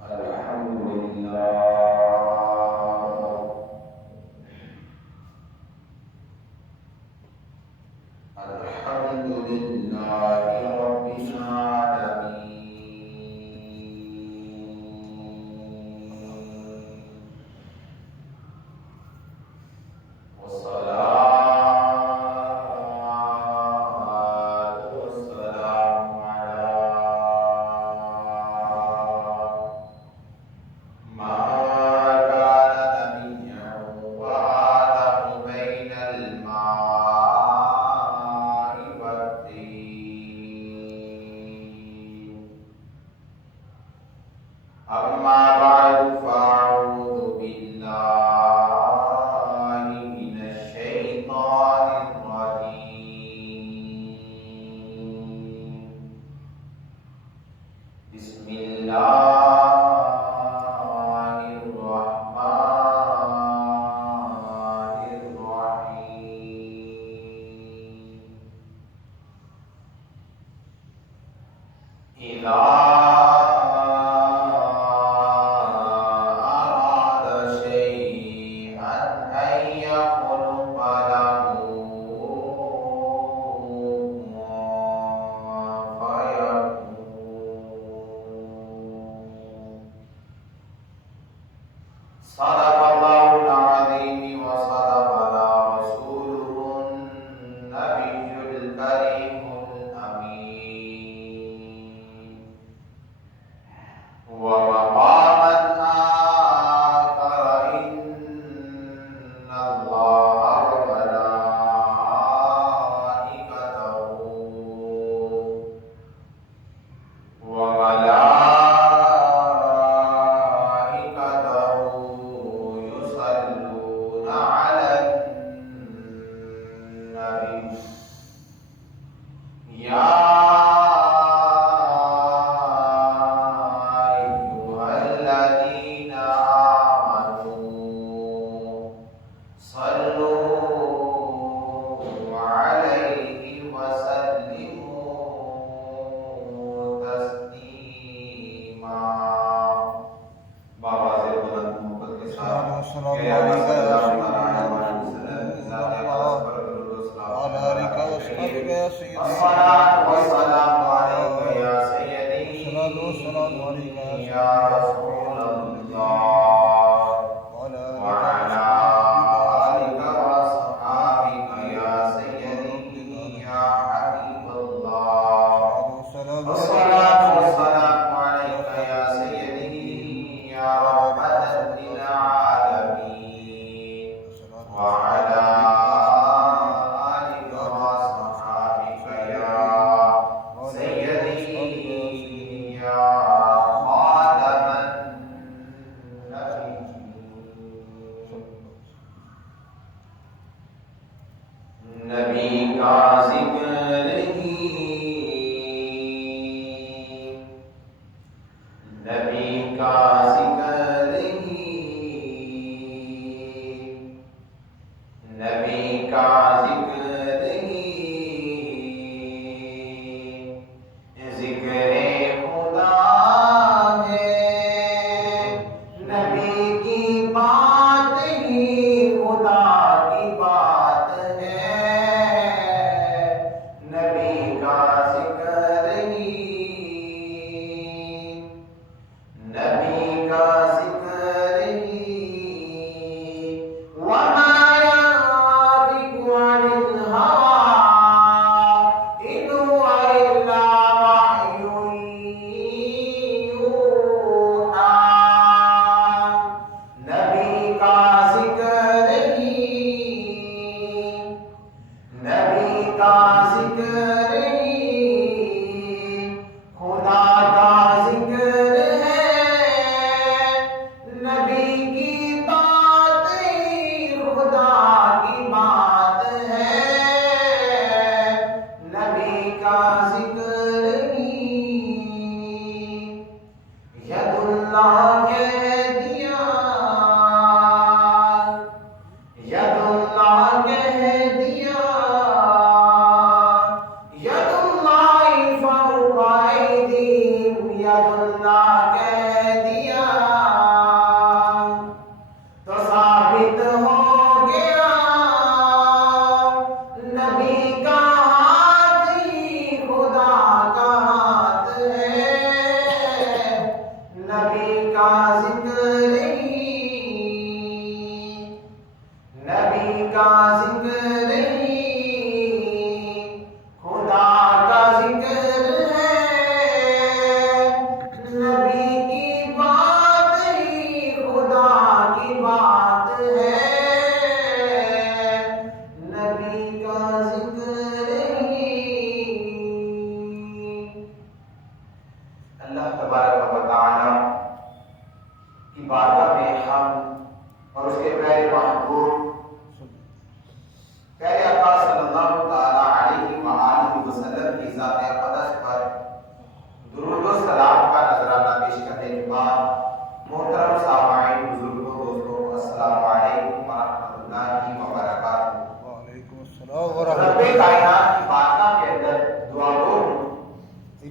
الحمد لله الحمد لله رب العالمين والصلاة والسلام على ما كان نبيا وآدم بين الماء والطين أما بعد فأعوذ بالله من الشيطان الرجيم بسم الله الرحمن الرحيم إذا أراد شيئا أن يخلق له صدق الله العظيم وصدقنا رسوله النبي الكريم الأمين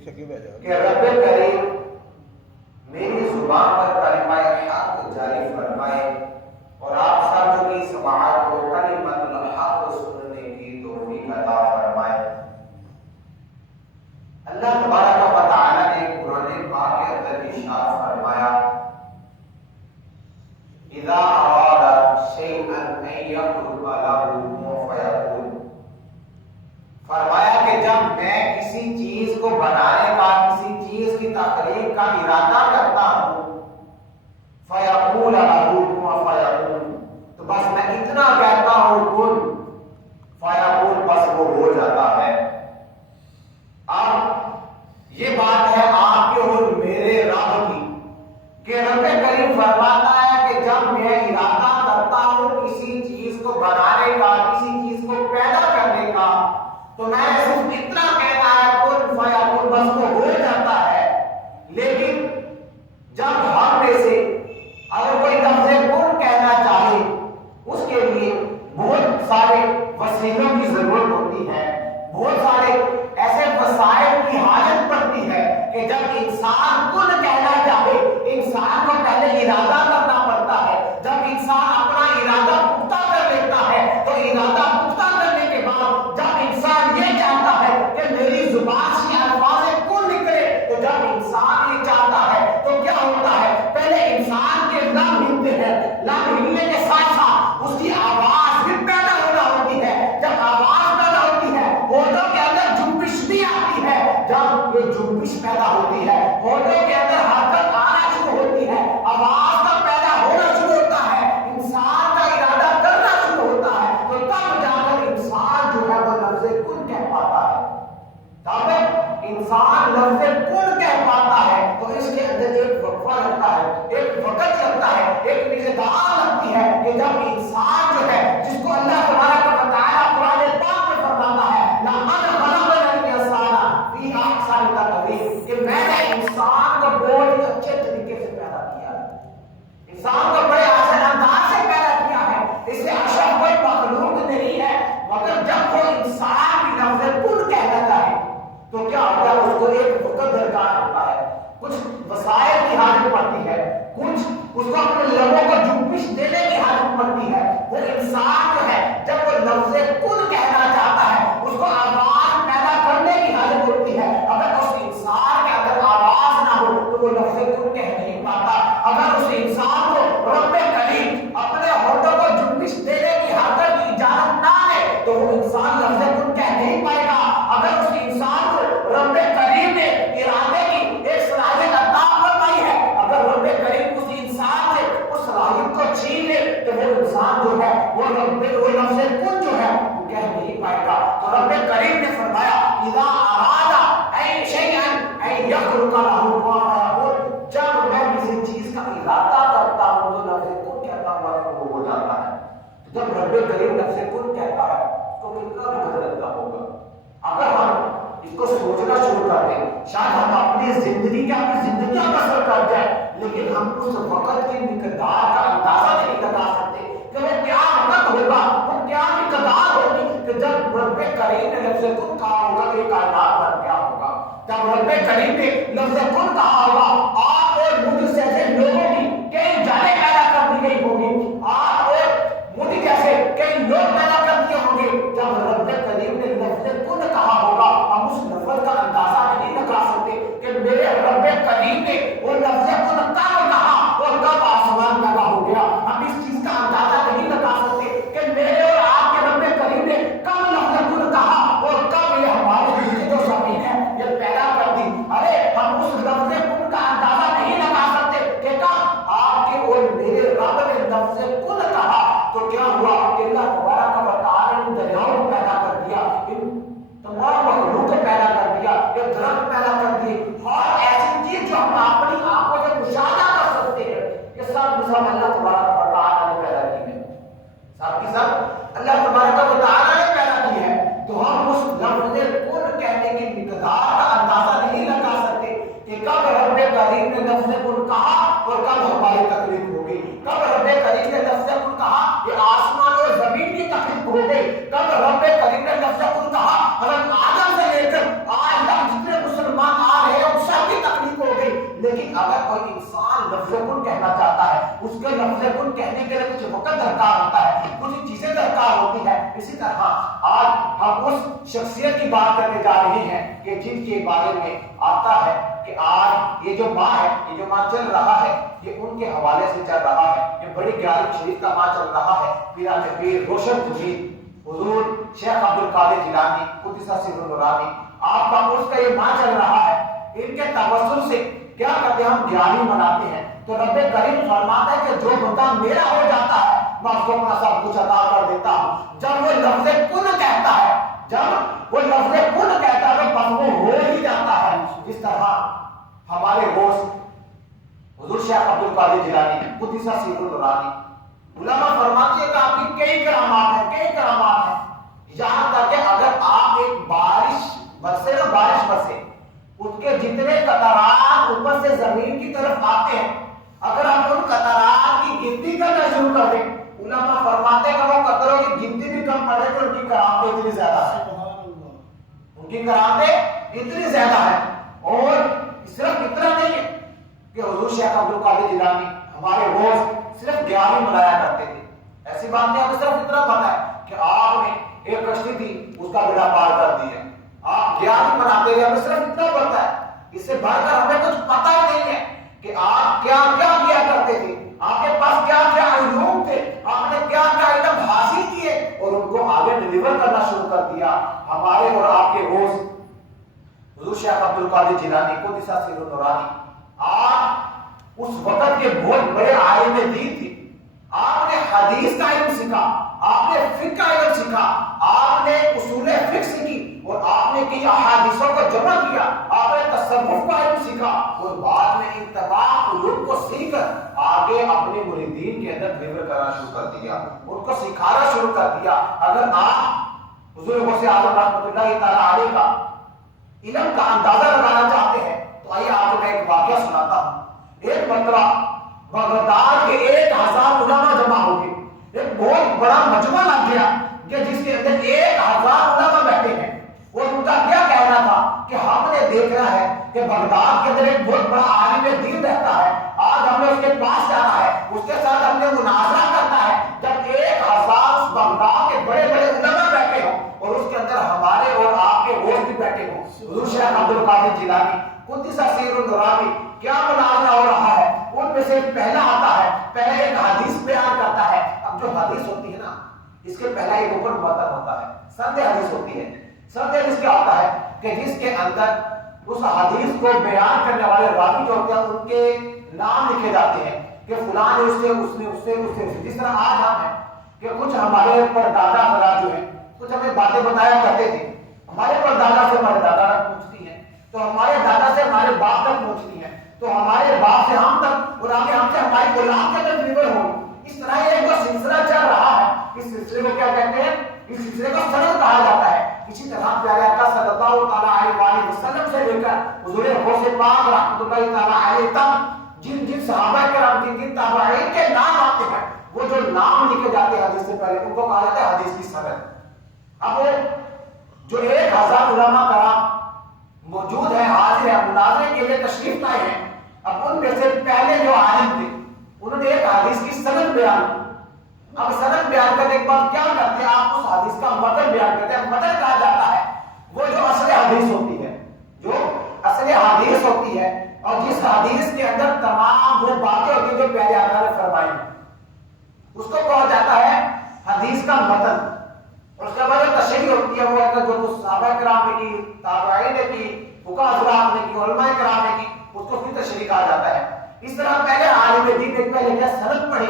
کہ رب کریم میری زبان پر کلمہ حق جاری فرمائے اور آپ سب کی سماعت کو کلمۃ الحق سننے کی توفیق عطا فرمائے۔ اللہ تبارک و تعالی نے قرآن پاک کے اندر ارشاد فرمایا اذا اراد شیئا ان یقل له کن فیکون، فرمایا کہ جب میں کسی چیز کو بنانے کا، کسی چیز کی تخلیق کا ارادہ کرتا ہوں، فیقول له کن فیکون، تو بس میں اتنا کہتا ہوں کن فیکون، بس وہ ہو جاتا ہے۔ اب یہ بات ہے آپ کے اور میرے رب کی کہ رب کریم فرماتا ہے کہ جب میں ارادہ کرتا ہوں کسی چیز کو بنانے کا، کسی چیز کو پیدا کرنے کا، تو میں صرف اتنا کہنا ہے کن فیکون، بس وہ ہو جاتا ہے۔ لیکن جب ہم میں سے اگر کوئی لفظ کن کہنا چاہے، اس کے لیے بہت سارے وسیلوں کی ضرورت ہوتی ہے، بہت سارے ایسے وسائل کی حاجت پڑتی ہے کہ جب انسان کن کہنا چاہے، انسان کو پہلے ارادہ کرنا پڑتا ہے۔ جب انسان اپنا ارادہ پختہ کر لیتا ہے، تو ارادہ پختہ کرنے کے بعد جب انسان یہ چاہتا ہے کہ میری زبان سے الفاظ کن نکلے، تو جب انسان یہ چاہتا ہے تو کیا ہوتا ہے؟ پہلے انسان کے لب ہلتے ہیں، لب ہلنے کے ساتھ ساتھ اس کی آواز بھی پیدا ہونا ہوتی ہے۔ جب آواز پیدا ہوتی ہے، ہونٹوں کے اندر جنبش بھی آتی ہے۔ جب یہ جنبش پیدا ہوتی ہے، ہونٹوں کے اندر حرکت آنا شروع ہوتی ہے، آواز کا پیدا ہونا شروع ہوتا ہے، انسان کا ارادہ کرنا شروع ہوتا ہے، تو تب جا کر انسان جو ہے وہ لفظ کن کہہ پاتا ہے۔ تب انسان لفظ کن کہہ پاتا ہے، تو اس کے اندر ایک وقفہ لگتا ہے، ایک وقت لگتا ہے، ایک مقدار لگتی ہے کہ جب انسان جو ہے، جس کو اللہ تبارک و تعالی قرآن پاک میں فرماتا ہے لَقَدْ خَلَقْنَا الْإِنسَانَ فِي أَحْسَنِ تَقْوِيمٍ، کہ میں نے انسان کو بہت ہی اچھے طریقے سے پیدا کیا ہے، انسان کو بڑے آسان انداز سے پیدا کیا ہے، اس سے اشرف کوئی مخلوق نہیں ہے۔ مگر جب وہ انسان بھی لفظ کن کہہ دیتا ہے تو کیا ہوتا ہے؟ اس کو ایک وقت درکار ہوتا ہے، کچھ وسائل کی حاجت پڑتی ہے، کچھ اس کو اپنے لبوں کو جنبش دینے کی حاجت پڑتی ہے۔ وہ انسان جو ہے جب وہ لفظ کن کہنا چاہتا ہے، اس کو آواز پیدا کرنے کی حاجت ہوتی ہے۔ اگر اس انسان کے اندر آواز نہ ہو تو وہ لفظ کن کہہ نہیں پاتا۔ اگر اس انسان کو رب کریم اپنے ہونٹوں کو جنبش دینے کی حرکت کی اجازت نہ دے تو وہ انسان لفظ کن کہہ نہیں پائے گا۔ اگر اس انسان کو رب کریم نے ارادے کی ایک صلاحیت عطا فرمائی ہے، اگر رب کریم اس انسان سے اس صلاحیت کو چھین لے تو وہ انسان جو ہے وہ لفظ کن جو ہے وہ کہہ نہیں پائے گا۔ تو رب کریم نے فرمایا اذا اراد ای شیئا ان یخلق له کن فیکون، جب میں کسی چیز کا ارادہ کرتا ہوں تو لفظ کن کہتا ہوں وہ ہو جاتا ہے۔ جب رب کریم لفظ کن کہتا ہے تو کتنا بھی لگتا ہوگا۔ اگر ہم اس کو سوچنا شروع کر دیں، شاید ہم اپنی زندگیاں بسر کر جائیں، لیکن ہم اس وقت کی مقدار کا اندازہ نہیں لگا سکتے کہ وہ کیا وقت ہوگا، وہ کیا مقدار ہوگی کہ جب رب کریم نے لفظ کن کہا ہوگا کہ یہ کائنات بن گیا ہوگا۔ جب رب کریم نے لفظ کن کہا ہوگا، آپ اور مجھ جیسے لوگوں کی کئی جانیں پیدا کر دی گئی ہوگی، آپ اور مجھ جیسے کئی لوگ پیدا کر دیے ہوں گے۔ جب رب کریم نے لفظ کن کہا ہوگا، ہم اس لفظ کا اندازہ نہیں لگا سکتے کہ میرے رب کریم نے وہ لفظ کن کب کہا اور کب آسمان پیدا ہو گیا۔ ہم اس چیز کا اندازہ نہیں لگا سکتے کہ میرے اور آپ کے رب کریم نے کب لفظ کن کہا اور کب یہ ہمارے دل جو زمین ہے یہ پیدا کر دی۔ ارے ہم اس لفظ کن کا اندازہ نہیں لگا سکتے کہ کب آپ کے اور میرے رب نے لفظ کن کہا تو کیا ہوا کہ اللہ تبارک و تعالی نے دریاؤں کو پیدا کر دیا، ان تمام مخلوق کو پیدا کر دیا، یہ درخت پیدا کر دیے، اور ایسی چیز جو ہم اپنی آنکھوں سے مشاہدہ کر سکتے ہیں، یہ سب اللہ تبارک و تعالی نے پیدا کی ہے، سب کی سب اللہ تبارک و تعالی نے پیدا کی ہے۔ تو ہم اس لفظ کن کہنے کی مقدار کا اندازہ نہیں لگا سکتے کہ کب رب کریم نے لفظ کن کہا اور کب ہماری تکلیف ہوگی، کب رب کریم نے لفظ کن کہا کہ آسمان اور زمین کی تکلیف ہو گئی، کب رب کریم نے لفظ کن کہا حضرت آدم سے لے کر آج تک جتنے مسلمان آ کوئی انسان لفظ کن کہنا چاہتا ہے، اس کے لفظ کن کہنے کے لیے کچھ وقت درکار ہوتا ہے، کچھ چیزیں درکار ہوتی ہے۔ اسی طرح آج ہم اس شخصیت کی بات کرنے جا رہے ہیں کہ جن کے بارے میں آتا ہے کہ آج یہ جو ماں ہے، یہ جو ماں چل رہا ہے، یہ ان کے حوالے سے چل رہا ہے۔ یہ بڑی گیارہ شریف کا ماں چل رہا ہے، پیران پیر روشن جدید حضور شیخ عبد القادر جیلانی قدس سرہ نورانی، آپ کا اس کا یہ ماں چل رہا ہے۔ ان کے توسل سے کیا کرتے ہیں، ہم گیاری مناتے ہیں۔ تو رب کریم فرماتا ہے کہ جو بندہ میرا ہو جاتا ہے میں اس کو اپنا سب کچھ عطا کر دیتا ہوں۔ جب وہ لفظ کن کہتا ہے، جب وہ لفظ کن کہتا ہے تو بس وہ ہو ہی جاتا ہے۔ جس طرح ہمارے دوست حضور شیخ عبد القادر جیلانی قدس سرہ نورانی، علماء فرماتے ہیں کہ آپ کی کئی کرامات ہیں، کئی کرامات ہیں، یہاں تک کہ اگر آپ ایک بارش برسے نا، بارش برسے، اس کے جتنے قطرات اوپر سے زمین کی طرف آتے ہیں، اگر ہم ان قطرات کی گنتی کرنا شروع کر دیں، علماء فرماتے ہیں کہ وہ قطروں کی گنتی بھی کم پڑ جائے تو ان کی کرامتیں اتنی زیادہ ہیں، ان کی کرامتیں اتنی زیادہ ہیں۔ اور صرف اتنا نہیں ہے کہ حضور شیخ عبد القادر جیلانی ہمارے روز صرف گیارہویں منایا کرتے تھے، ایسی بات نہیں، ہمیں صرف اتنا پتا ہے کہ آپ نے ایک کشتی تھی اس کا بیڑا پار کر دیا، آپ گیارہویں مناتے ہیں، ہمیں صرف اتنا پتا ہے، اس سے بڑھ کر ہمیں کچھ پتا ہی نہیں ہے کہ آپ کیا کیا کیا کرتے تھے، آپ کے پاس کیا کیا علوم تھے، آپ نے کیا کیا علم حاصل کیے اور ان کو آگے ڈیلیور کرنا شروع کر دیا۔ ہمارے اور آپ کے روز حضور شیخ عبد القادر جیلانی قدس سرہ نورانی، آپ اس وقت کے بہت بڑے عالم دین تھے، آپ نے حدیث کا علم سیکھا، آپ نے فقہ کا علم سیکھا، آپ نے اصول فقہ سیکھی اور آپ نے کئی احادیثوں کو جمع کیا، آپ نے تصوف کا علم سیکھا اور بعد میں ان تمام علوم کو سیکھ کر آگے اپنے مریدین کے اندر ڈیلیور کرنا شروع کر دیا، ان کو سکھانا شروع کر دیا۔ اگر آپ حضور غوث اعظم رحمۃ اللہ تعالی علیہ کا علم کا اندازہ لگانا چاہتے ہیں تو آئیے آپ کو میں ایک واقعہ سناتا ہوں۔ ایک مرتبہ بغداد کے 1000 علماء جمع ہو گئے، ایک بہت بڑا مجمع لگ گیا کہ جس کے اندر 1000 علماء بیٹھے ہیں اور ان کا کیا کہنا تھا کہ ہم نے دیکھنا ہے کہ بغداد کے اندر ایک بہت بڑا عالم دین رہتا ہے، آج ہم نے اس کے پاس جانا ہے، اس کے ساتھ ہم نے مناظرہ کرنا ہے۔ جب 1000 بغداد کے بڑے بڑے علماء بیٹھے ہوں اور اس کے اندر ہمارے اور آپ کے روز بھی بیٹھے ہوں، حضور شیخ عبد القادر جیلانی قدس سرہ نورانی کیا مناظرہ ہو رہا ہے، ان میں سے پہلا آتا ہے، پہلے ایک حدیث بیان کرتا ہے۔ اب جو حدیث ہوتی ہے نا، اس کے پہلا ایک اوپر متن ہوتا ہے، سند حدیث ہوتی ہے۔ سند حدیث کیا ہوتا ہے کہ جس کے اندر اس حدیث کو بیان کرنے والے راوی جو ہوتے ہیں ان کے نام لکھے جاتے ہیں کہ فلاں نے اس سے جس طرح آج ہم ہیں کہ کچھ ہمارے پر دادا حضرات جو ہیں کچھ ہمیں باتیں بتایا کرتے تھے، ہمارے پر دادا سے ہمارے دادا تک پہنچتی ہیں، تو ہمارے دادا سے ہمارے باپ تک پہنچتی ہیں، تو ہمارے باپ سے ہم تک اور آگے ہم سے ہماری اولاد تک ڈلیور ہو۔ اس طرح یہ جو سلسلہ چل رہا ہے، اس سلسلے کو کیا کہتے ہیں، اس سلسلے کو سند کہا جاتا ہے۔ اسی طرح پیارے آقا صلی اللہ تعالیٰ علیہ وسلم سے لے کر حضور غوث پاک رحمۃ اللہ تعالیٰ علیہ تک جن صحابہ کرام جن تابعین کے نام آتے ہیں، وہ جو نام لکھے جاتے ہیں حدیث سے پہلے ان کو کہا جاتا ہے حدیث کی سند۔ اب جو 1000 علماء کرام موجود ہیں، حاضر ہیں، مناظرے کے لیے تشریف لائے ہیں، اب ان میں سے پہلے جو عالم تھے انہوں نے ایک حدیث کی سند بیان کی۔ اب سند بیان کرنے کے بعد کیا کرتے ہیں، آپ اس حدیث کا متن بیان کرتے ہیں۔ متن کہا جاتا ہے وہ جو اصل حدیث ہوتی ہے، جو اصل حدیث ہوتی ہے اور جس حدیث کے اندر تمام وہ باتیں ہوتی ہیں جو پیارے آقا نے فرمائی ہیں، اس کو کہا جاتا ہے حدیث کا متن۔ اور اس کے بعد جو تشریح ہوتی ہے وہ ہے جو صحابہ کرام نے کی، تابعین نے کی، فقہاء حضرات نے کی، علماء کرام نے کی، اس کو پھر تشریح کہا جاتا ہے۔ اس طرح پہلے عالم دین نے پہلے کیا سند پڑھی،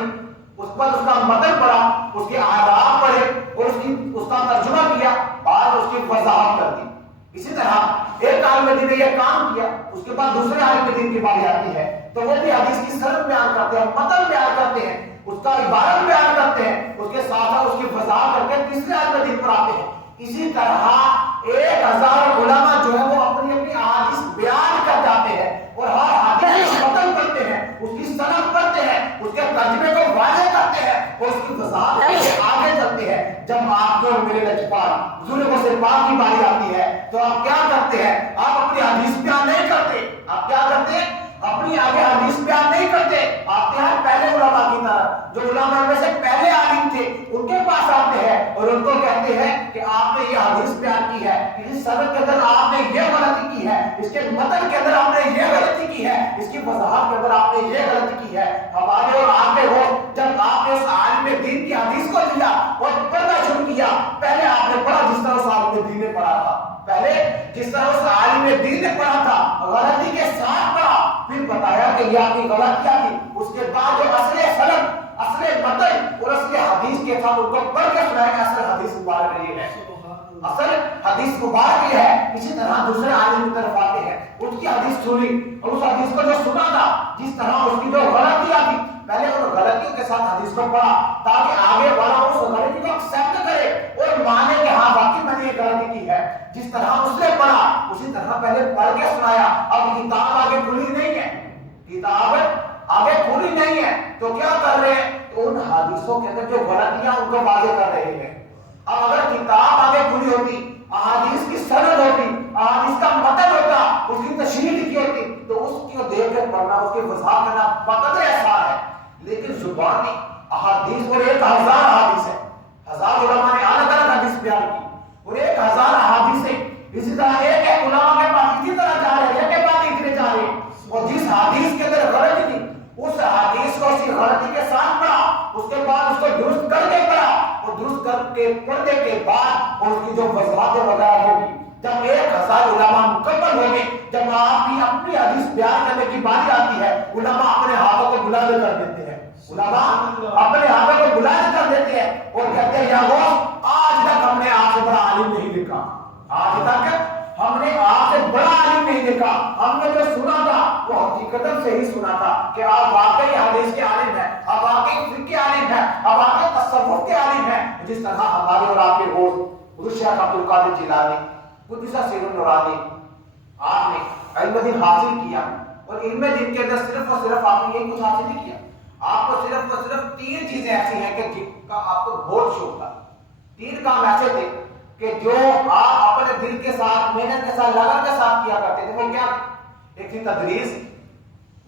اس پر اس کا متن پڑھا، اس کے آداب پڑھے اور اس کا ترجمہ کیا اور اس کی وضاحت کر دی۔ اسی طرح ایک عالم دین نے یہ کام کیا، اس کے بعد دوسرے عالم دین کی باری آتی ہے تو وہ بھی حدیث کی سند بیان کرتے ہیں، متن بیان کرتے ہیں، اس کا عبارت بیان کرتے ہیں، اس کے ساتھ ساتھ اس کی وضاحت کر کے تیسرے عالم دین پر آتے ہیں۔ اسی طرح 1000 علماء جو ہے وہ اپنی اپنی احادیث بیان کر جاتے ہیں اور ہر حدیث کا متن پڑھتے ہیں، اس کی سند پڑھتے ہیں، اس کے ترجمے کو واضح کرتے ہیں اور اس کی وضاحت کر کے آگے چلتے ہیں۔ جب آپ کو میرے لجپال حضور غوث پاک کی باری آتی ہے تو آپ کیا کرتے ہیں، آپ اپنی حدیث بیان نہیں کرتے، آپ کیا کرتے ہیں، اپنی آگے حدیث اس کے متن کے اندر آپ نے یہ غلطی کی ہے، اس کی وضاحت کے اندر آپ نے یہ غلطی کی ہے. ہمارے اور آپ کے ہو جب آپ نے اس عالم دین کی حدیث کو لیا اور پڑھنا شروع کیا، پہلے آپ نے پڑھا جس طرح اس عالم دین نے پڑھا تھا، پہلے جس طرح اس عالم دین نے پڑھا تھا غلطی کے ساتھ پڑھا، پھر بتایا کہ یہ آپ کی غلطیاں تھی. اس کے بعد جو اصل سند، اصل متن اور اصل حدیث کے ساتھ ان کو پڑھ کے سنائے کہ اصل حدیث مبارک یہ ہے، اصل حدیث مبارک یہ ہے. اسی طرح دوسرے عالم کی طرف آتے ہیں، اس کی حدیث سنی اور اس حدیث کو جو سنا تھا، جس طرح اس کی جو غلطیاں تھی، پہلے ان غلطیوں کے ساتھ حدیث کو پڑھا تاکہ آگے والا اس غلطی کو ایکسپٹ کرے اور مانے کہ ہاں واقعی میں نے یہ غلطی کی ہے. جس طرح اس نے پڑھا اسی طرح پہلے پڑھ کے سنایا. اب کتاب آگے کھلی نہیں ہے، کتاب آگے کھلی نہیں ہے تو کیا کر رہے ہیں؟ تو ان حدیثوں کے اندر جو غلطیاں ان کو واضح کر رہے ہیں. اب اگر کتاب آگے کھلی ہوتی، احادیث کی سند ہوتی، احادیث کا متن ہوتا، اس کی تشریح لکھی ہوتی تو اس کی دیکھ کر پڑھنا، اس کی وضاحت کرنا بقدر آسان ہے. لیکن زبانی احادیث اور 1000 احادیث ہے، 1000 علماء نے الگ الگ حدیث بیان کی اور 1000 احادیث ہے. اسی طرح ایک علماء کے پاس اسی طرح جا رہے ہیں، ایک بات اتنے جا رہے ہیں اور جس حدیث کے اندر غلطی تھی اس حدیث کو اسی غلطی کے ساتھ پڑھا، اس کے بعد اس کو درست کر کے پڑھا اور درست کر کے پڑھنے کے بعد اور اس کی جو وضاحت وغیرہ ہوگی، جب 1000 علماء مکمل ہوں گے، جب آپ کی اپنی حدیث بیان کرنے کی باری آتی ہے، علماء اپنے ہاتھوں کو بلند کر دیتے ہیں، علماء اپنے ہاتھوں کو بلند کر دیتے ہیں اور کہتے ہیں یا غوث آج تک ہم نے آپ سے بڑا عالم نہیں دیکھا، آج تک ہم نے آپ سے بڑا عالم نہیں دیکھا. ہم نے جو سنا تھا وہ حقیقت سے ہی سنا تھا کہ آپ واقعی حدیث کے عالم ہیں، آپ واقعی فقہ کے عالم ہیں، آپ واقعی تصوف کے عالم ہیں. جس طرح ہمارے اور آپ کے حضرت شیخ عبد القادر جیلانی قدس سر النورانی، آپ نے علم دین حاصل کیا اور علم دین کے اندر صرف اور صرف آپ نے یہی کچھ حاصل نہیں کیا. آپ کو صرف اور صرف 3 چیزیں ایسی ہیں کہ جن کا آپ کو بہت شوق تھا. 3 کام ایسے تھے کہ جو آپ اپنے دل کے ساتھ، محنت کے ساتھ، لگن کے ساتھ کیا کرتے تھے. وہ کیا؟ ایک تھی تدریس،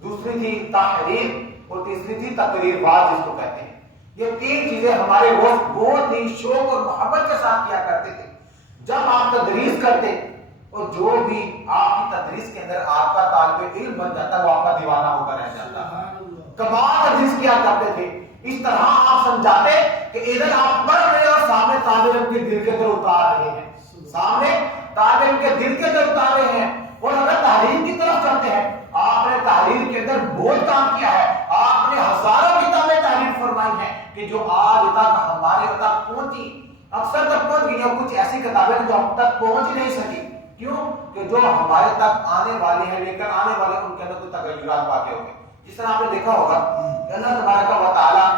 دوسری تھی تحریر اور تیسری تھی تقریر بات جس کو کہتے ہیں. یہ 3 چیزیں ہمارے بہت ہی شوق اور محبت کے ساتھ کیا کرتے تھے. جب آپ تدریس کرتے اور جو بھی آپ کی تدریس کے اندر آپ کا طالب علم بن جاتا وہ آپ کا دیوانہ ہو کر رہ جاتا. کمال تدریس کیا کرتے تھے. اس طرح آپ سمجھاتے کہ ادھر آپ پڑھ رہے اور سامنے طالب علم کے دل کے اندر اتار رہے ہیں، سامنے طالب علم کے دل کے اندر اتار رہے ہیں. اور اگر تحریر کی طرف چلتے ہیں، آپ نے تحریر کے اندر بہت کام کیا ہے. آپ نے ہزاروں کتابیں تحریر فرمائی ہیں کہ جو آج تک ہمارے تک پہنچی، اکثر تک پہنچ گئی ہیں. کچھ ایسی کتابیں جو اب تک پہنچ نہیں سکی. کیوں؟ کہ جو ہمارے تک آنے والے ہیں، لے کر آنے والے ہیں، ان کے اندر کوئی تغیرات واقع ہو گئے. جس طرح آپ نے دیکھا ہوگا کہ اللہ تبارک و تعالیٰ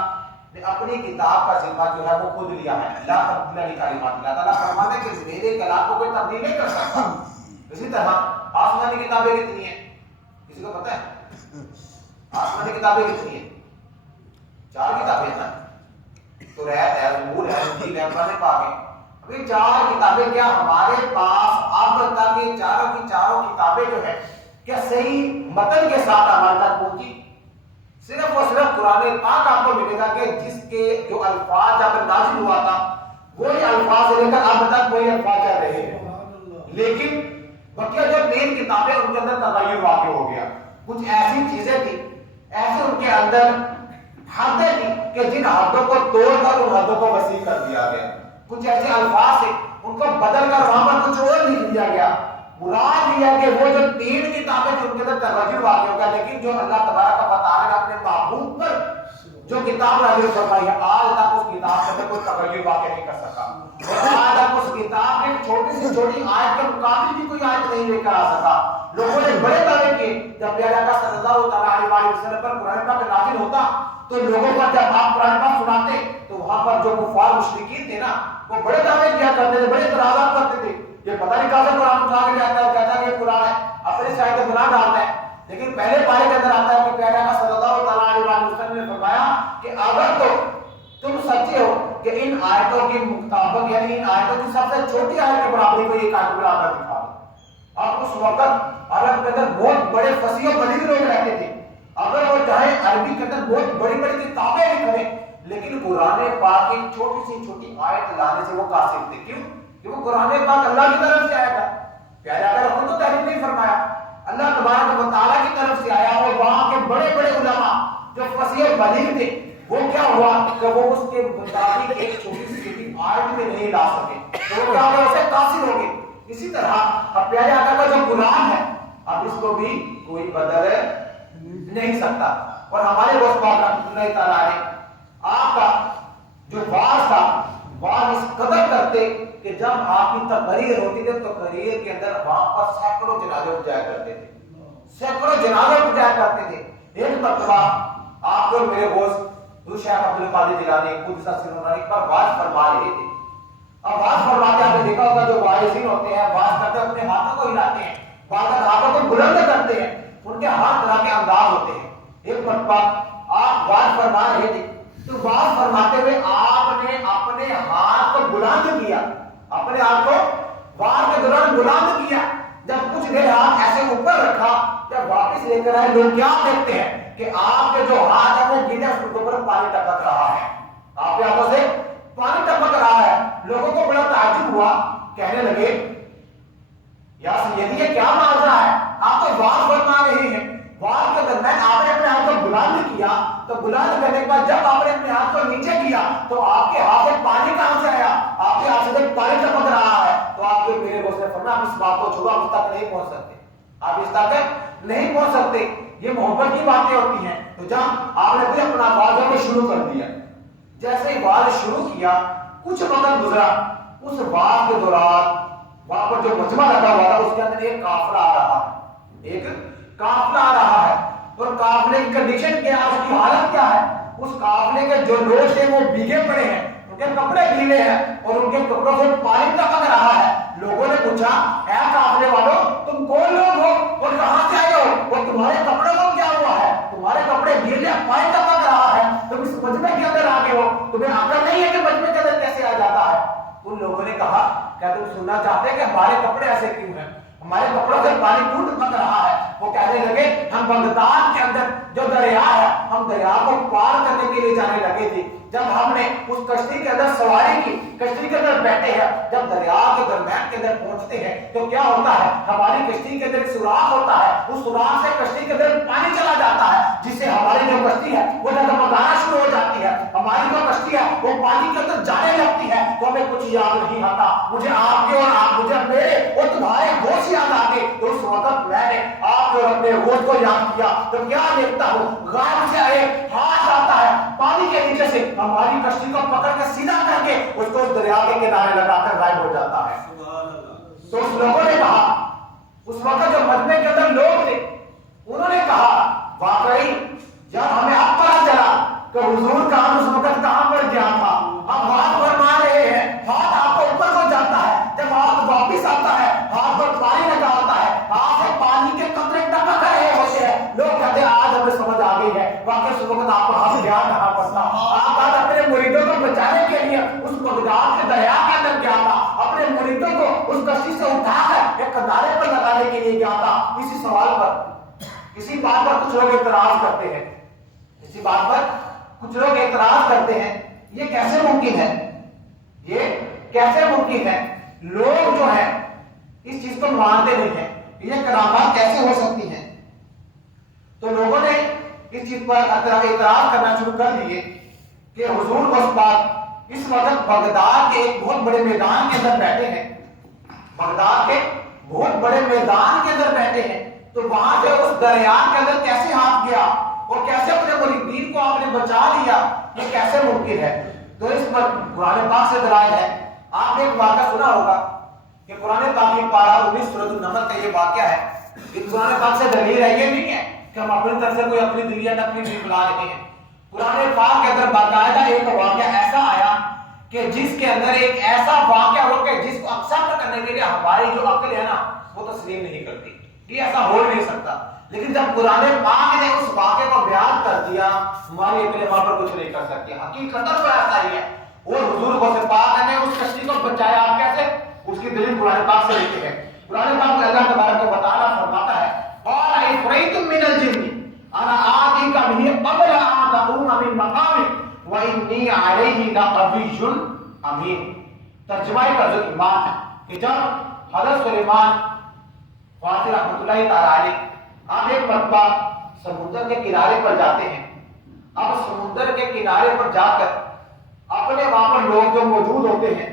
نے اپنی کتاب کا ذمہ جو ہے وہ خود لیا ہے. لا تبدیل لکلمات اللہ، تعالیٰ فرماتے ہیں کہ میرے کلام کو کوئی تبدیل نہیں کر سکتا. اسی طرح آسمانی کتابیں کتنی ہیں؟ کسی کو پتہ ہے؟ آسمانی کتابیں کتنی ہیں؟ 4 کتابیں ہیں نا. توریت ہے، زبور ہے، انجیل ہے، قرآن پاک ہے. ابھی 4 کتابیں کیا ہمارے پاس اب تک یہ چاروں کی چاروں کتابیں جو ہے کیا صحیح متن کے ساتھ ہمارے تک پہنچی؟ صرف اور صرف قرآن پاک آپ کو ملے گا کہ جس کے جو الفاظ جب نازل ہوا تھا وہی الفاظ لے کر اب تک وہی الفاظ چل رہے ہیں. لیکن بقیہ جو 3 کتابیں ان کے اندر تغیر واقع ہو گیا. کچھ ایسی چیزیں تھی، ایسے ان کے اندر حدیں تھی کہ جن حدوں کو توڑ کر ان حدوں کو وسیع کر دیا گیا. کچھ ایسے الفاظ تھے ان کو بدل کر وہاں پر کچھ اور لکھ دیا گیا. مراد یہ ہے کہ وہ جو 3 کتابیں جو ان کے اندر تغیر واقع ہو گیا، لیکن جو اللہ تبارک و تعالیٰ نے اپنے محبوب پر جو کتاب نازل فرمائی ہے آج تک اس کتاب کے اندر کوئی تغیر واقع نہیں کر سکا. اور آج تک اس کتاب میں چھوٹی سی چھوٹی آیت کے مقابل بھی کوئی آیت نہیں لے کر آ سکا. لوگوں نے بڑے دعوے کیے. جب پیارے آقا صلی اللہ علیہ وسلم پر قرآن پاک نازل ہوتا تو لوگوں پر جب آپ قرآن پاک سناتے تو وہاں پر جو کفار مشرکین تھے نا وہ بڑے دعوے کیا کرتے تھے، بڑے اعتراضات کرتے تھے. یہ پتہ نہیں کہاں سے قرآن اٹھا کے جاتا ہے اور کہتا ہے کہ یہ قرآن ہے، اپنے شاید گناہ ڈالتا ہے. لیکن پہلے پارے کے اندر آتا ہے کہ پیارے آقا صلی اللہ علیہ وسلم نے فرمایا کہ اگر تو تم سچے ہو کہ ان آیتوں کے مطابق یعنی ان آیتوں کی سب سے چھوٹی آیت کے برابری کو ایک آیت بنا کر دکھا دو. اب اس وقت عرب کے اندر بہت بڑے فصیح و بلیغ لوگ رہتے تھے. اگر وہ چاہے عربی کے اندر بہت بڑی بڑی کتابیں لکھیں لیکن قرآن پاک کی چھوٹی سی چھوٹی آیت لانے سے وہ قاصر تھے. کیوں؟ کہ وہ قرآن پاک اللہ کی طرف سے آیا تھا. پیارے آقا نے خود تو تحریر نہیں فرمایا. جو فصیح اور بلیغ تھے وہ کیا ہوا کہ وہ اس کے مطابق ایک چھوٹی سی آرٹ میں نہیں لا سکے تو وہ کیا ہوا اسے قاصر ہو گئے. اسی طرح اب پیارے آقا کا جو قرآن ہے اب اس کو بھی کوئی بدل نہیں سکتا. اور ہمارے دوست پاک رحمۃ اللہ تعالیٰ علیہ آپ کا جو واز تھا واز اس قدر کرتے کہ جب آپ کی تقریر ہوتی تھی تو تقریر کے اندر وہاں پر سینکڑوں جنازے اٹھایا کرتے تھے, سینکڑوں جنازے اٹھایا کرتے تھے. ایک مرتبہ آپ کو میرے دوست شیخ عبد القادر جیلانی خود ایک بار واز فرما رہے تھے. اب واز فرماتے آپ نے دیکھا ہوگا جو واعظین ہوتے ہیں واز کرتے اپنے ہاتھوں کو ہلاتے ہیں, ہاتھوں کو بلند کرتے ہیں, ان کے ہر طرح کے انداز ہوتے ہیں. ایک مرتبہ آپ واز فرما رہے تھے تو واز فرماتے ہوئے آپ نے اپنے ہاتھ کو بلند کیا, اپنے ہاتھ کو واز کے دوران بلند کیا. جب کچھ دیر ہاتھ ایسے اوپر رکھا جب واپس لے کر آئے لوگ کیا دیکھتے ہیں کہ آپ کے جو ہاتھ ہے وہ گیلے اس کے اوپر پانی ٹپک رہا ہے, آپ کے ہاتھوں سے پانی ٹپک رہا ہے. لوگوں کو بڑا تعجب ہوا, کہنے لگے یا سیدی یہ کیا معاملہ ہے, آپ تو واز فرما رہے ہیں, واز کے درمیان آپ نے اپنے ہاتھ کو بلند کیا تو بلند کرنے کے بعد جب آپ نے اپنے ہاتھ کو نیچے کیا تو آپ کے ہاتھ سے پانی کہاں سے آیا, آپ کے ہاتھ سے جب پانی ٹپک رہا ہے تو آپ کے میرے دوست نے فرمایا آپ اس بات کو چھوڑو, آپ اس تک نہیں پہنچ سکتے, آپ اس تک نہیں پہنچ سکتے. یہ محبت کی باتیں ہوتی ہیں. تو جب آپ نے بھی اپنا واز کو شروع کر دیا, جیسے ہی واز شروع کیا کچھ وقت گزرا, اس واز کے دوران وہاں پر جو مجمع لگا ہوا تھا اس کے اندر ایک قافلہ آ رہا ہے, ایک قافلہ آ رہا ہے. اور قافلے کی کنڈیشن کیا ہے, اس کی حالت کیا ہے, اس قافلے کے جو لوگ ہیں وہ بھیگے پڑے ہیں, ان کے کپڑے گیلے ہیں اور ان کے کپڑوں سے پانی ٹپک رہا ہے. لوگوں نے پوچھا اے قافلے والوں تم کون لوگ ہو اور کہاں سے آئے ہو اور تمہارے کپڑوں کو کیا ہوا ہے, تمہارے کپڑے گیلے پانی ٹپک رہا ہے, تم اس مجمع کے اندر آ گئے ہو, تمہیں عقل نہیں ہے کہ مجمع کے اندر کیسے آ جاتا ہے. ان لوگوں نے کہا کیا تم سننا چاہتے ہیں کہ ہمارے کپڑے ایسے کیوں ہیں, ہمارے کپڑوں سے پانی کیوں ٹپک رہا ہے. وہ کہنے لگے ہم بغداد کے اندر جو دریا ہے ہم دریا کو پار کرنے کے لیے جانے لگے تھے, جب ہم نے اس کشتی کے اندر سواری کی, کشتی کے اندر بیٹھے ہیں, جب دریا کے درمیان کے اندر پہنچتے ہیں تو کیا ہوتا ہے, ہماری کشتی کے اندر ایک سوراخ ہوتا ہے, اس سوراخ سے کشتی کے اندر پانی چلا جاتا ہے جس سے ہماری جو کشتی ہے وہ ڈگمگانا شروع ہو جاتی ہے, ہماری جو کشتی ہے وہ پانی کے اندر جانے لگتی ہے. تو ہمیں کچھ یاد نہیں آتا, مجھے آپ کے اور آپ مجھے میرے اور تمہارے ہوش یاد آ گئے. تو اس وقت میں نے آپ اور اپنے ہوش کو یاد کیا تو کیا دیکھتا ہوں, غائب سے آئے ہاتھ آتا ہے پانی کے نیچے سے, ہماری کشتی کو پکڑ کے سیدھا کر کے اس کو اس دریا کے کنارے لگا کر غائب ہو جاتا ہے. تو اس لوگوں نے کہا, اس وقت جو مجمع کے اندر لوگ تھے انہوں نے کہا واقعی جب ہمیں اب پتا چلا کہ حضور کا اس وقت کہاں پر گیا تھا, اب ہاتھ فرما رہے ہیں, ہاتھ آپ کو اوپر کو جاتا ہے, جب ہاتھ واپس آتا ہے ہاتھ پر پانی لگا ہوتا ہے, ہاتھ سے پانی کے قطرے ٹپک رہے ہوتے ہیں. لوگ کہتے ہیں آج ہمیں سمجھ آ گئی ہے واقعی اس وقت آپ کو ہاتھ گیا کہاں پر تھا, آپ آج اپنے مریدوں کو بچانے کے لیے اس بغداد کے دریا کے اندر گیا تھا, اپنے مریدوں کو اس کشتی سے اٹھا کر ایک کنارے پر لگانے کے لیے گیا تھا. اسی سوال پر, اسی بات پر کچھ لوگ اعتراض کرتے ہیں, اسی بات پر کچھ لوگ اعتراض کرتے ہیں یہ کیسے ممکن ہے, یہ کیسے ممکن ہے, لوگ جو ہیں اس چیز کو مانتے نہیں ہیں, یہ کرامات کیسے ہو سکتی ہیں. تو لوگوں نے اس چیز پر اعتراض کرنا شروع کر دیے کہ حضور غوث پاک اس وقت بغداد کے ایک بہت بڑے میدان کے اندر بیٹھے ہیں, بغداد کے بہت بڑے میدان کے اندر بیٹھے ہیں, تو وہاں سے اس دریا کے اندر کیسے ہاتھ گیا اور کیسے اپنے مریدین کو آپ نے بچا لیا, یہ کیسے ممکن ہے. تو اس پر قرآن پاک سے دلائل ہے. آپ نے ایک واقعہ سنا ہوگا کہ قرآن پاک کی پارہ 19 سورۃ النمل کا یہ واقعہ ہے. یہ قرآن پاک سے دلیل ہے, یہ نہیں ہے کہ ہم اپنی طرف سے کوئی اپنی دل یا اپنی دل بلا رہے ہیں. قرآن پاک کے اندر باقاعدہ ایک واقعہ ایسا آیا کہ جس کے اندر ایک ایسا واقعہ ہو کہ جس کو ایکسپٹ کرنے کے لیے ہماری جو عقل ہے نا وہ تسلیم نہیں کرتی, یہ ایسا ہو نہیں سکتا. لیکن جب قرآن پاک نے اس واقعے کو بیان کر دیا ہماری عقل وہاں پر کچھ نہیں کر سکتی, حقیقت تو ایسا ہی ہے. اور حضور غوث پاک نے اس کشتی کو بچایا, آپ کیسے, اس کی دلیل قرآن پاک سے لیتے ہیں. قرآن پاک میں اللہ تبارک و تعالیٰ فرماتا ہے قال عفریت من الجن انا آتیک بہ قبل ان تقوم من مقامک وانی علیہ لقوی امین. ترجمہ کا ایمان ہے کہ جب حضرت سلیمان فاطر رحمۃ اللہ تعالی علیہ آپ ایک مرتبہ سمندر کے کنارے پر جاتے ہیں, اب سمندر کے کنارے پر جا کر اپنے وہاں پر لوگ جو موجود ہوتے ہیں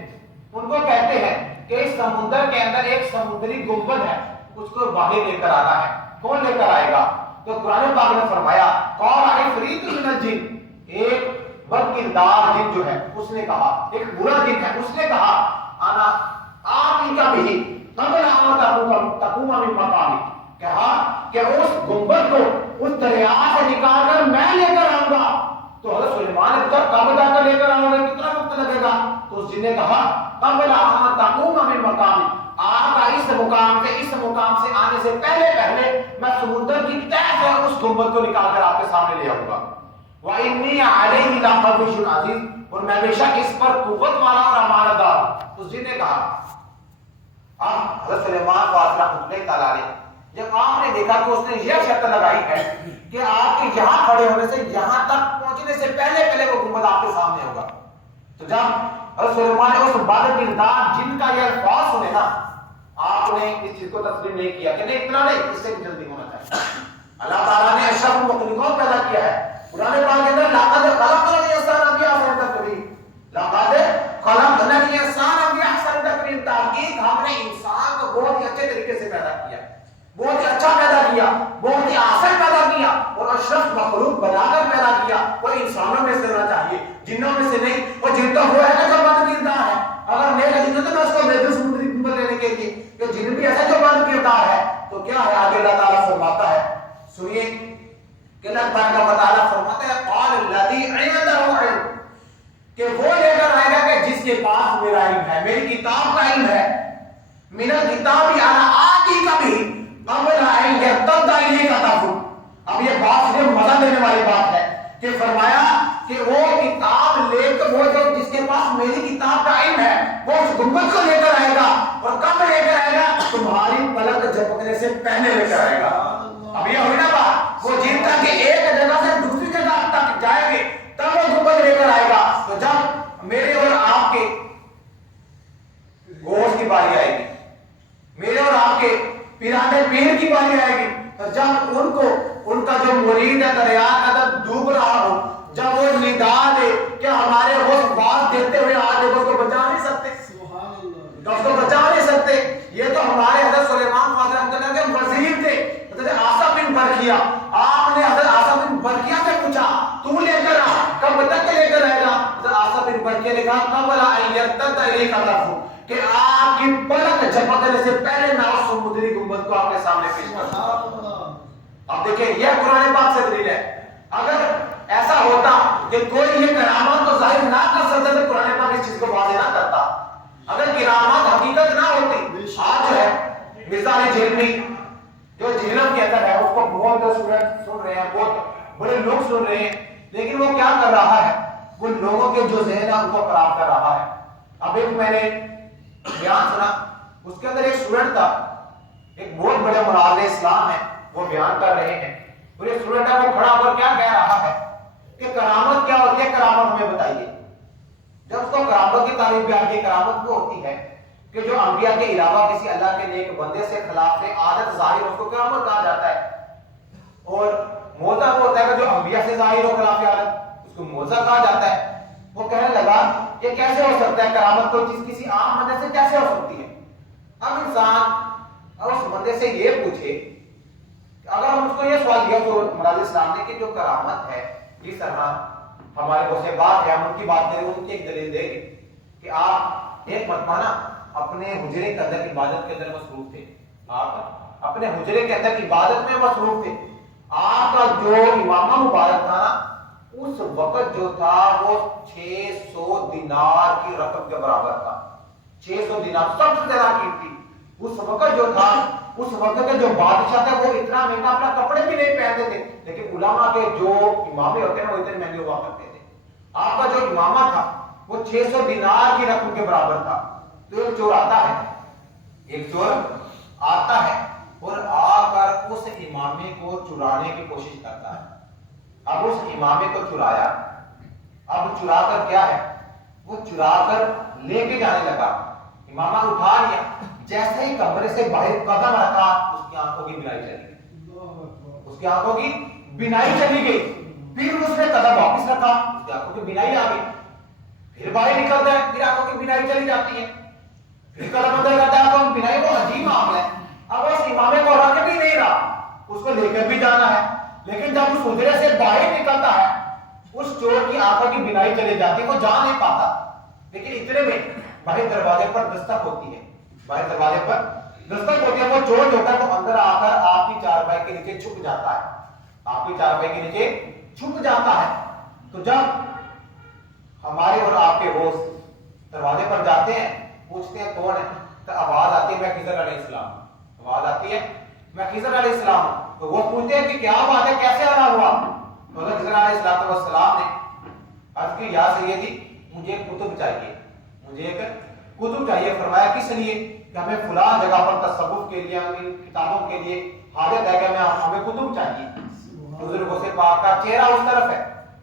ان کو کہتے ہیں کہ اس سمندر کے اندر ایک سمندری گنبد ہے، اس کو باہر لے کر آنا ہے۔ کون لے کر آئے گا؟ تو قرآن پاک نے فرمایا قال عفریت من الجن، ایک بد کردار جن جو ہے اس نے کہا، ایک برا جن ہے اس نے کہا انا آتی کا بھی قبل ان تقوم من مقامک، کہا کہ اس گنبد کو اس دریا سے نکال کر میں لے کر آؤں گا۔ تو حضرت سلیمان نے پوچھا کب جا کر لے کر آؤں گا، کتنا وقت لگے گا؟ تو اس جن نے کہا قبل ان تقوم من مقامک، آپ کا اس مقام سے آنے سے پہلے میں سمندر کی تہ سے اس گنبد کو نکال کر آپ کے سامنے لے آؤں گا۔ وَإِنِّي عَلَيْهِ لَقَوِيٌّ عَزِيزٌ، اور میں بے شک اس پر قوت والا اور امانت دار ہوں۔ اس جن نے کہا اب حضرت سلیمان فاصلہ اللہ تعالی علیہ جب آپ نے دیکھا کہ اس نے یہ شرط لگائی ہے کہ آپ کے یہاں کھڑے ہونے سے یہاں تک پہنچنے سے پہلے وہ گنبد آپ کے سامنے ہوگا، تو جب حضرت سلیمان نے اس بد کردار جن کا یہ الفاظ سنے نا، آپ نے اس چیز کو تسلیم نہیں کیا کہ نہیں اتنا نہیں، اس سے بھی جلدی ہونا چاہیے۔ اللہ تعالیٰ نے اشرف المخلوقات پیدا کیا ہے۔ قرآن پاک کے اندر لقد خلقنا الانسان فی احسن تقویم، لقد خلقنا الانسان فی احسن تقویم، تحقیق ہم نے انسان کو بہت ہی اچھے طریقے سے پیدا کیا، بہت ہی اچھا پیدا کیا، بہت ہی آسان پیدا کیا اور اشرف مخلوق بنا کر پیدا کیا۔ وہ انسانوں میں سے ہونا چاہیے، جنوں میں سے نہیں۔ وہ جن تو وہ ہے نا جو بد کردار ہے، اگر نیک جن تو میں اس کو بھیجوں سمندری گنبد لینے کے لیے، کہ جن بھی ایسا جو بد کردار ہے تو کیا ہے؟ آگے اللہ تعالیٰ فرماتا ہے، سنیے کہ اللہ تعالیٰ فرماتا ہے قال الذی عنده علم، کہ وہ لے کر آئے گا کہ جس کے پاس میرا علم ہے، میری کتاب کا علم ہے۔ من الکتاب انا آتی کا بھی قبل ان یرتد الیک طرفک۔ اب یہ بات مجھے مزہ دینے والی بات ہے کہ فرمایا کہ وہ کتاب لے کر، وہ جو جس کے پاس میری کتاب کا علم ہے وہ اس گنبد کو لے کر آئے گا، اور کب لے کر آئے گا؟ تمہاری پلک جھپکنے سے پہلے لے کر آئے گا۔ اب یہ ہوئی نا بات، وہ جن تک کہ ایک جگہ سے دوسری جگہ تک جائیں گے تب وہ گنبد لے کر آئے گا۔ تو جب میرے اور آپ کے گوشت کی باری آئے گی، میرے اور آپ کے پیرانے پیر کی باری آئے گی، تو جب ان کا جو مرید ہے دریا کا اندر ڈوب رہا ہو، جب وہ ندا دے کہ ہمارے ہوش بات دیتے ہوئے آج اس کو بچا نہیں سکتے، اس کو بچا نہیں سکتے۔ یہ تو ہمارے حضرت سلیمان فاضل کے وزیر تھے حضرت آصف بن برکیہ، آپ نے حضرت آصف بن برکیہ سے پوچھا تو لے کر آ، کب تک لے کر آئے گا؟ حضرت آصف بن برکیہ نے کہا قبل ان یرتد الیک طرفک، کہ آپ کی پلک جھپکنے سے پہلے میں اس سمندری گنبد کو آپ کے سامنے پیش کروں۔ اب دیکھیں یہ قرآن پاک سے دلیل ہے۔ اگر ایسا ہوتا کہ کوئی یہ کرامات کو ظاہر نہ کر سکتا تو قرآن پاک اس چیز کو واضح نہ کرتا۔ اگر کرامات حقیقت نہ ہوتی، آج جو ہے مرزا علی جھیلمی جو جہنم کے اندر ہے اس کو بہت اسٹوڈنٹ سن رہے ہیں، بہت بڑے لوگ سن رہے ہیں، لیکن وہ کیا کر رہا ہے؟ وہ لوگوں کے جو ذہن ہے ان کو خراب کر رہا ہے۔ اب ایک میں نے بیان سنا، اس کے اندر ایک اسٹوڈنٹ تھا، ایک بہت بڑے مراد اسلام ہے، وہ بیان کر رہے ہیں، اور ایک اسٹوڈنٹ ہے وہ کھڑا ہو کر کیا کہہ رہا ہے کہ کرامت کیا ہوتی ہے، کرامت ہمیں بتائیے۔ جب اس کو کرامت کی تعریف بیان کی، کرامت وہ ہوتی ہے کہ جو انبیاء کے علاوہ کسی اللہ کے نیک بندے سے خلاف عادت ظاہر ہو، اس کو کرامت کہا جاتا ہے۔ اور موضع وہ ہوتا ہے کہ جو انبیاء سے ظاہر ہو خلاف عادت، اس کو موضع کہا جاتا ہے۔ وہ کہنے لگا یہ کیسے ہو سکتا ہے، کرامت کو چیز کسی عام بندے سے کیسے ہو سکتی ہے؟ اب انسان اس بندے سے یہ پوچھے، اگر ہم اس کو یہ سوال کیا تو مراد اسلام نے کہ جو کرامت ہے جس طرح ہمارے بہت سے بات ہے، ہم ان کی بات کریں، ان کی ایک دلیل دیں گے کہ آپ ایک مرتبہ نا اپنے حجرے کے اندر عبادت کے اندر مصروف تھے، آپ اپنے حجرے کے اندر عبادت میں مصروف تھے، آپ کا جو امامہ مبارک تھا نا اس وقت جو تھا وہ 600 دینار کی رقم کے برابر تھا۔ 600 دینار سب سے زیادہ قیمتی اس وقت جو تھا، اس وقت کے جو بادشاہ تھے وہ اتنا مہنگا اپنا کپڑے بھی نہیں پہنتے تھے، لیکن علماء کے جو امامے ہوتے ہیں وہ اتنے مہنگے ہوا کرتے تھے۔ آپ کا جو امامہ تھا وہ 600 دینار کی رقم کے برابر تھا۔ تو ایک چور آتا ہے، ایک چور آتا ہے اور آ کر اس امامے کو چرانے کی کوشش کرتا ہے۔ اب اس امامے کو چرایا، اب چرا کر کیا ہے، وہ چرا کر لے کے جانے لگا، امامہ اٹھا لیا، جیسے ہی کمرے سے باہر قدم رکھا اس کی آنکھوں کی بینائی چلی گئی، اس کی آنکھوں کی بینائی چلی گئی۔ پھر اس نے قدم واپس رکھا، اس کی آنکھوں کی بینائی آ گئی، پھر باہر نکلتا ہے، پھر آنکھوں کی بینائی چلی جاتی ہے، پھر قدم اندر کرتا ہے، آنکھوں کی بینائی، وہ عجیب معاملہ ہے۔ اب اس امامے کو رکھ بھی نہیں رہا، اس کو لے کر بھی جانا ہے، لیکن جب اس حجرے سے باہر نکلتا ہے اس چور کی آنکھوں کی بینائی چلی جاتی ہے، وہ جا نہیں پاتا، لیکن اتنے میں باہر دروازے پر دستک ہوتی ہے، باہر دروازے پر دستک ہوتی ہے، وہ چور جو ہوتا ہے وہ اندر آ کر آپ کی چارپائی کے نیچے چھپ جاتا ہے، آپ کی چارپائی کے نیچے چھپ جاتا ہے۔ تو جب ہمارے اور آپ کے دوست دروازے پر جاتے ہیں، پوچھتے ہیں کون ہے، تو آواز آتی ہے میں خضر علیہ السلام، آواز آتی ہے میں خضر علیہ السلام ہوں۔ تو وہ پوچھتے ہیں کہ کیا بات ہے، کیسے آنا ہوا؟ تو حضرت خضر علیہ السلام نے عرض کی یا سیدی مجھے ایک کتب چاہیے، مجھے ایک کتب چاہیے۔ فرمایا کس لیے؟ کہ ہمیں فلاں جگہ پر تصوف کے لیے، ہمیں کتابوں کے لیے حاجت ہے کہ ہمیں کتب چاہیے۔ بزرگوں سے پاک کا چہرہ اس طرف ہے،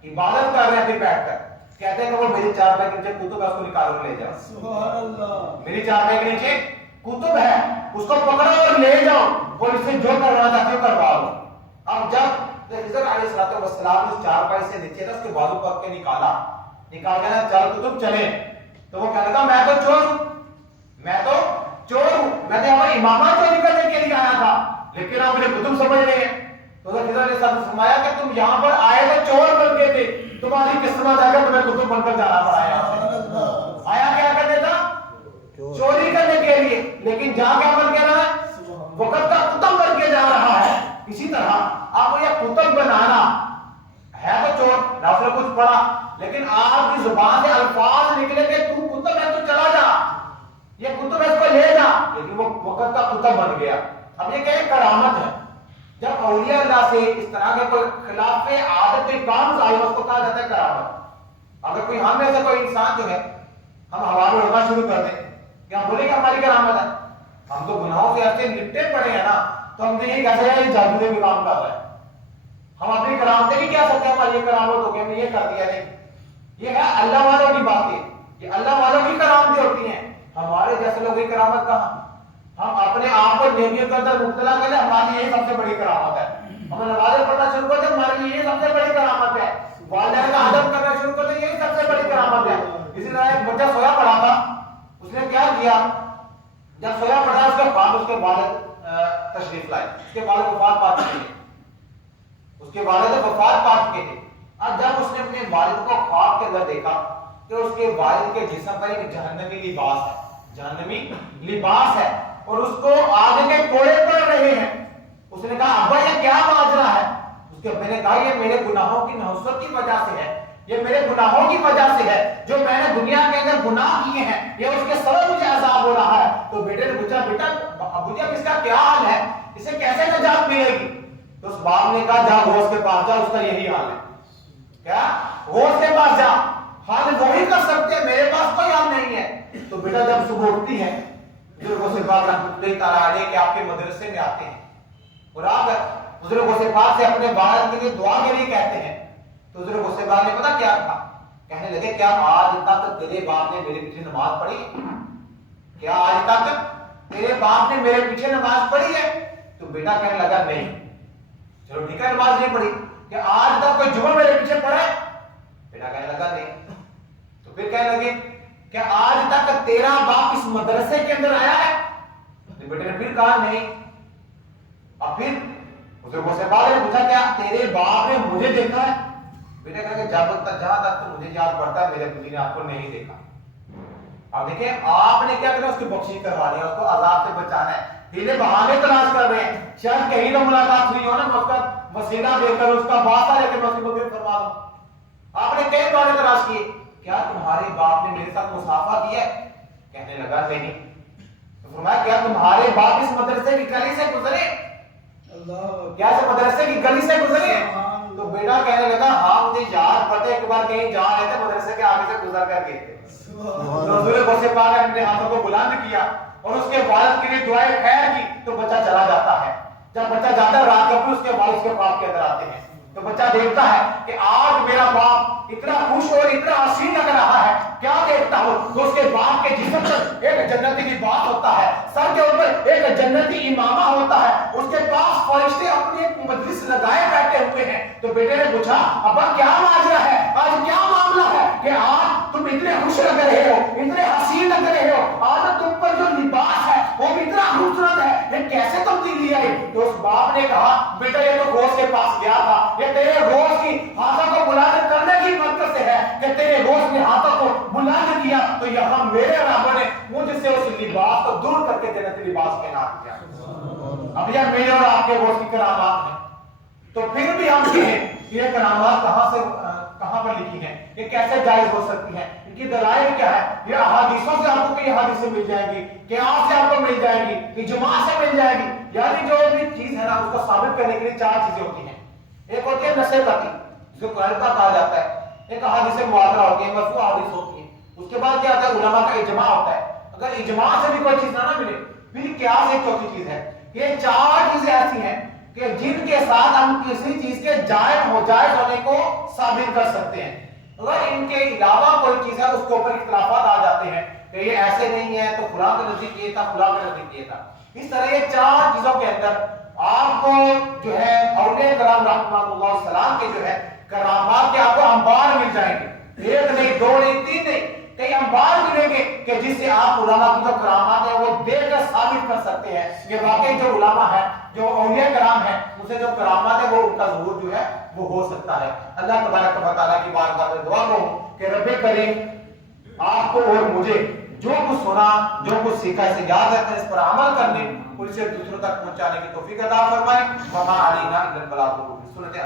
عبادت کر رہے ہیں پھر بیٹھ کر، کہتے ہیں کہ وہ میری چارپائی کے نیچے کتب ہے، اس کو نکالو لے جاؤ۔ سبحان اللہ، میری چارپائی کے نیچے کتب ہے، اس کو پکڑو اور لے جاؤ، اور اس سے جو کروانا چاہتے ہو کروا لو۔ اب جب خضر علیہ السلام نے چارپائی سے نیچے اس کے بازو پکڑ کے نکال کے نا چل کتب چلے، تو وہ کہنے لگا میں تو چور ہوں، میں تو چور ہوں، میں تو ہمارے امامہ چوری کرنے کے لیے آیا تھا، لیکن آپ مجھے کتب سمجھ رہے ہیں۔ تو خضر علیہ السلام نے فرمایا کہ تم یہاں پر آئے تو چور بن کے تھے، تمہاری قسمت ہے کہ تمہیں کتب بن کر جانا پڑا ہے۔ آیا کیا کرنے تھا؟ چوری کرنے کے لیے، لیکن جہاں کیا بن کے رہا ہے؟ وقت کا کتب بن کے جا رہا ہے۔ اسی طرح آپ کو یہ کتب بنانا ہے، تو چور نہ کچھ پڑھا، لیکن آپ کی زبان سے الفاظ نکلے کہ تو کتب ہے تو چلا جا، یہ کتب ہے اس کو لے جا، لیکن وہ وقت کا کتب بن گیا۔ اب یہ کہ کرامت ہے، جب اولیاء اللہ سے اس طرح کے کوئی خلاف عادت کوئی کام ظاہر اس کو کہا جاتا ہے کرامت۔ اگر کوئی ہم میں سے کوئی انسان جو ہے ہم ہوا میں اڑنا شروع کر دیں، کہ ہم بولیں کہ ہماری کرامت ہے، ہم تو گناہوں سے ایسے لپٹے پڑے ہیں نا، تو ہم تو یہی کہہ سکتے ہیں یہ جادو سے بھی کام کر رہا ہے، ہم اپنی کرامتیں نہیں کہہ سکتے ہماری یہ کرامت ہو گئی ہم نے یہ کر دیا۔ نہیں، یہ ہے اللہ والوں کی باتیں، یہ اللہ والوں کی کرامتیں ہوتی ہیں، ہمارے جیسے لوگوں کی کرامت کہاں؟ ہم اپنے آپ کو نیکیوں کے اندر مبتلا کر لیں، ہماری یہی سب سے بڑی کرامت ہے۔ ہم نمازیں پڑھنا شروع کر دیں، ہمارے لیے یہ سب سے بڑی کرامت ہے۔ والدین کا ادب کرنا شروع کر دیں، یہی سب سے بڑی کرامت ہے۔ اسی طرح ایک بچہ سویا پڑا تھا، اس نے کیا کیا؟ جب سویا پڑا اس کے بعد اس کے والد تشریف لائے، اس کے والد وفات پا چکے تھے، اس کے والد وفات پا چکے تھے۔ اب جب اس نے اپنے والد کو خواب کے اندر دیکھا کہ اس کے والد کے جسم پر ایک جہنمی لباس ہے، جہنمی لباس ہے، اور اس کو آگ کے کوڑے پڑ رہے ہیں۔ اس نے کہا ابا یہ کیا ماجرا ہے؟ اس کے ابے نے کہا یہ میرے گناہوں کی نحوست کی وجہ سے ہے، یہ میرے گناہوں کی وجہ سے ہے، جو میں نے دنیا کے اندر گناہ کیے ہیں یہ اس کے سبب مجھے عذاب ہو رہا ہے۔ تو بیٹے نے پوچھا بیٹا ابو جی اب اس کا کیا حال ہے، اسے کیسے نجات ملے گی؟ تو اس باپ نے کہا جا غوث کے پاس جا، اس کا یہی حال ہے۔ کیا؟ غوث کے پاس جا، حال وہی کر سکتے ہیں، میرے پاس کوئی حال نہیں ہے۔ تو بیٹا جب صبح اٹھتی ہے بزرگوں سے پاک رحمۃ اللہ تعالیٰ علیہ کہ آپ کے مدرسے میں آتے ہیں اور آپ بزرگوں سے پاک سے اپنے والد کے لیے دعا کے لیے کہتے ہیں، تو بزرگوں سے پاک نے پتا کیا کہا؟ کہنے لگے کیا آج تک تیرے باپ نے میرے پیچھے نماز پڑھی ہے؟ کیا آج تک تیرے باپ نے میرے پیچھے نماز پڑھی ہے؟ تو بیٹا کہنے لگا نہیں۔ چلو ٹھیک ہے نماز نہیں پڑھی، کہ آج تک کوئی جمعہ میرے پیچھے پڑھا ہے؟ بیٹا کہنے لگا نہیں۔ تو پھر کہنے لگے کہ آج تک تیرا باپ اس مدرسے کے اندر آیا ہے؟ تو بیٹے نے پھر کہا نہیں۔ اب پھر بزرگوں سے پاک نے پوچھا کیا تیرے باپ نے مجھے دیکھا ہے؟ بیٹا کہا کہ جہاں تک تو مجھے یاد پڑتا ہے میرے پتی نے آپ کو نہیں دیکھا۔ اب دیکھیں آپ نے کیا کرنا، اس کی بخشش کروانی ہے، اس کو عذاب سے بچانا ہے، ہیلے بہانے تلاش کر رہے ہیں، شاید کہیں نہ ملاقات ہوئی ہو نا، میں اس کا وسیلہ دے کر اس کا واسطہ لے کے میں اس کی مغفرت فرما دوں۔ آپ نے کئی بہانے تلاش کیے، کیا تمہارے باپ نے میرے ساتھ مصافحہ کیا ہے؟ کہنے لگا نہیں۔ تو فرمایا کیا تمہارے باپ اس مدرسے کی گلی سے گزرے؟ کیا اس مدرسے کی گلی سے گزرے؟ تو بیٹا کہنے لگا ہاں مجھے یاد پڑتا ہے ایک بار کہیں جا رہے تھے مدرسے کے آگے سے گزر کر گئے تھے۔ حضور غوث پاک نے اپنے ہاتھوں کو بلند کیا اور اس کے والد کے لیے دعائیں خیر کی، تو بچہ چلا جاتا ہے۔ جب بچہ جاتا ہے رات کو اس کے والد اس کے خواب کے اندر آتے ہیں، تو بچہ دیکھتا ہے کہ آج میرا باپ اتنا خوش اور اتنا حسین لگ رہا ہے، کیا دیکھتا ہوں؟ تو اس کے باپ کے جسم پر ایک جنتی لباس ہوتا ہے، سر کے اوپر ایک جنتی امامہ ہوتا ہے، اس کے پاس فرشتے اپنی ایک مجلس لگائے بیٹھے ہوئے ہیں تو بیٹے نے پوچھا ابا کیا ماجرا ہے, آج کیا معاملہ ہے کہ آج تم اتنے خوش لگ رہے ہو, اتنے حسین لگ رہے ہو, آج تم پر جو لباس ہے وہ بھی اتنا خوبصورت ہے, یہ کیسے تبدیلی آئی؟ تو اس باپ نے کہا بیٹا یہ تو غوث کے پاس گیا تھا, یہ تیرے غوث کی ہاتھوں کو بلند کرنے کی برکت سے ہے کہ تیرے غوث نے ہاتھوں کو بلند کیا تو یہاں میرے رب نے مجھ سے اس لباس کو دور کر کے جنتی لباس پہنا دیا. اب یہ میرے اور آپ کے غوث کی کرامات ہیں, تو پھر بھی ہم کہیں یہ کرامات کہاں پر لکھی ہیں, یہ کیسے جائز ہو سکتی ہیں, ان کی دلائل کیا ہے؟ یہ احادیثوں سے آپ کو کئی حدیثیں مل جائیں گی, قیاس سے آپ کو مل جائے گی, اجماع سے مل جائے گی. یعنی جو بھی چیز ہے نا اس کو ثابت کرنے کے لیے چار چیزیں ہوتی ہیں. ایک ہوتی ہے نص قطعی جس کو قرآن کا کہا جاتا ہے, ایک احادیث متواترہ ہوتی ہے, مرفوع احادیث ہوتی ہیں. اس کے بعد کیا ہوتا ہے علماء کا اجماع ہوتا ہے. اگر اجماع سے بھی کوئی چیز نہ ملے پھر قیاس ایک چوتھی چیز ہے. یہ چار چیزیں ایسی ہیں کہ جن کے ساتھ ہم کسی چیز کے جائز ہونے کو ثابت کر سکتے ہیں. اگر ان کے علاوہ کوئی چیز ہے اس کے اوپر اختلافات آ جاتے ہیں کہ یہ ایسے نہیں ہے تو فلاں کے نزدیک یہ تھا, فلاں کے نزدیک یہ تھا. اس طرح یہ چار چیزوں کے اندر آپ کو جو ہے اولیاء کرام رحمۃ اللہ السلام کے جو ہے کرامات کے آپ کو انبار مل جائیں گے. ایک نہیں, دو نہیں, تین نہیں, کئی انبار ملیں گے کہ جس سے آپ علماء کی جو کرامات ہیں وہ دیکھ کر ثابت کر سکتے ہیں کہ واقعی جو علماء ہیں, جو اولیاء کرام ہیں, اسے جو کرامات ہے وہ ان کا ظہور جو ہے وہ ہو سکتا ہے. اللہ تبارک و تعالیٰ کی بارگاہ میں دعا کروں کہ رب کریم آپ کو اور مجھے جو کچھ سنا, جو کچھ سیکھا اسے یاد رکھیں, اس پر عمل کرنے اور اسے دوسروں تک پہنچانے کی توفیق عطا فرمائے. وما علینا الا البلاغ المبین.